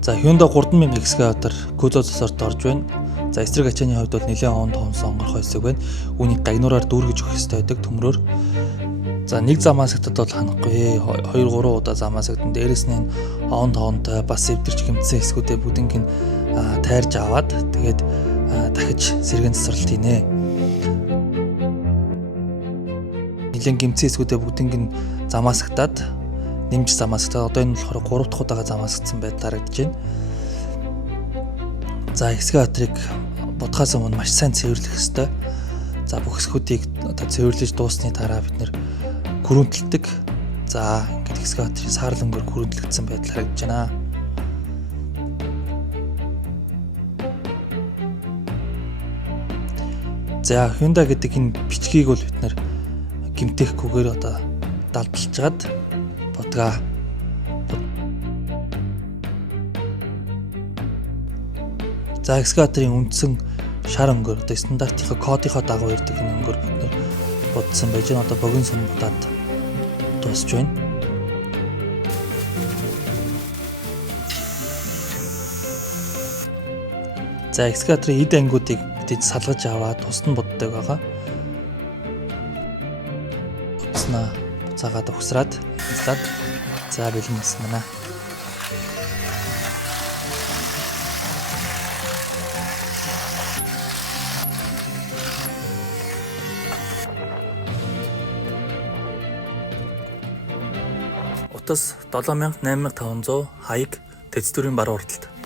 За Hyundai 3000 excavator Kuzo цосорт орж байна. За эсрэг ачааны хувьд бол нэлээд хонд хонсон онгорхой хэсэг байна. Үүнийг дагнуураар дүүргэж өгөх хэрэгтэй байдаг төмрөөр. За нэг зам хасагтад бол ханахгүй. 2-3 удаа зам хасагдан дээрэс нь хоонтой бас эвдэрч хэмтсэн хэсгүүдээ бүгднийг тайрж аваад тэгээд дахиж сэргэн засварлалт хийнэ. Нилийн гэмтсэн хэсгүүдээ бүгднийг зам хасагтаад нэмж зам хасагтаад одоо энэ болохоор 3 дахь удаага зам хасагдсан байдал харагдаж байна. За экскаваторыг бодхоос өмнө маш сайн цэвэрлэх ёстой. За бүх хэсгүүдийг одоо цэвэрлэж дууссаны дараа бид нэр хүрэмтэлдэг. За ингээд экскаваторын саарл өнгөөр хүрэмтлэгдсэн байдал харагдаж байна. За Hyundai гэдэг энэ бичгийг бол бид нэр гэмтэхгүйгээр одоо далдалжгаад бодгаа. За экскаваторын үндсэн шар өнгөөр одоо стандартын кодынхоо дагуу ирдэг энэ өнгөөр бид нэр бодсон байж байна. Одоо богино сумбудаад дуусч байна. За экскаваторын эд ангиудыг бид салгаж аваад тусад нь боддог байгаа. Буцнаа буцаагаад ухсраад хэлээд за бэлэн болсон байна. Утас 7800 8500 хаяг Тэц төрийн баруун урталт.